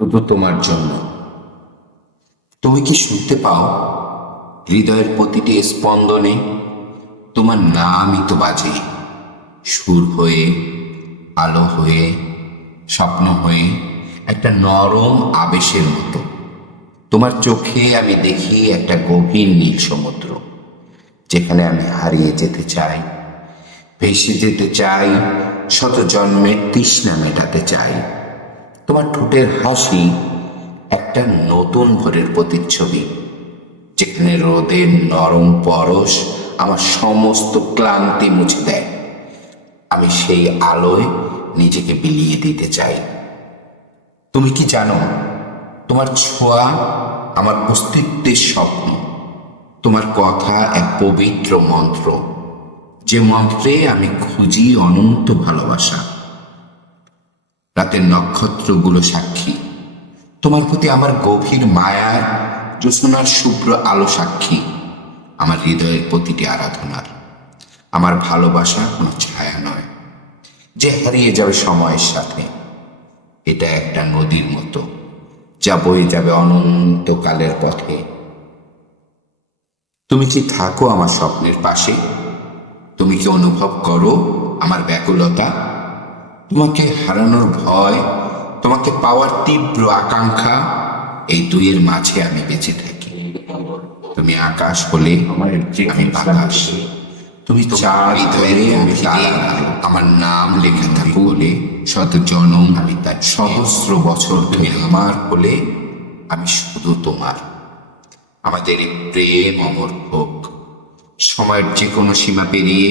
শুধু তোমার জন্য। তুমি কি শুনতে পাও হৃদয়ের প্রতিটি স্পন্দনে তোমার নামই তো বাজে, সুর হয়ে, আলো হয়ে, স্বপ্ন হয়ে, একটা নরম আবেশের মতো। তোমার চোখে আমি দেখি একটা গভীর নীল সমুদ্র, যেখানে আমি হারিয়ে যেতে চাই, ভেসে যেতে চাই, শত জন্মের তৃষ্ণা মেটাতে চাই। তোমার ঠোঁটের হাসি একটা নতুন ভোরের প্রতিচ্ছবি, যেখানে রোদের নরম পরশ আমার সমস্ত ক্লান্তি মুছে দেয়। আমি সেই আলোয় নিজেকে বিলিয়ে দিতে চাই। তুমি কি জানো, তোমার ছোঁয়া আমার অস্তিত্বের স্বপ্ন। তোমার কথা এক পবিত্র মন্ত্র, যে মন্ত্রে আমি খুঁজি অনন্ত ভালোবাসা। রাতের নক্ষত্রগুলো সাক্ষী, তোমার প্রতি আমার গভীর মায়ার, জ্যোৎস্নার শুভ্র আলো সাক্ষী। আমার হৃদয়ের প্রতিটি আরাধনার, আমার ভালোবাসা কোনো ছায়া নয় যে হারিয়ে যাবে সময়ের সাথে। এটা একটা নদীর মতো, যা বয়ে যাবে অনন্তকালের পথে। তুমি কি থাকো আমার স্বপ্নের পাশে? তুমি কি অনুভব করো আমার ব্যাকুলতা? তোমাকে হারানোর ভয়, তোমাকে পাওয়ার তীব্র আকাঙ্ক্ষা, এই দুইয়ের মাঝে আমি বেঁচে থাকি। তুমি আকাশ হলে আমি বাতাস, তুমি চাঁদ হলে আমি তারা। আমার নাম লেখা থাকো বলে শত জনম আমি তার সহস্র বছর ধরে আমার হলে আমি শুধু তোমার। আমাদের এই প্রেম অমর হোক, সময়ের যে কোনো সীমা পেরিয়ে,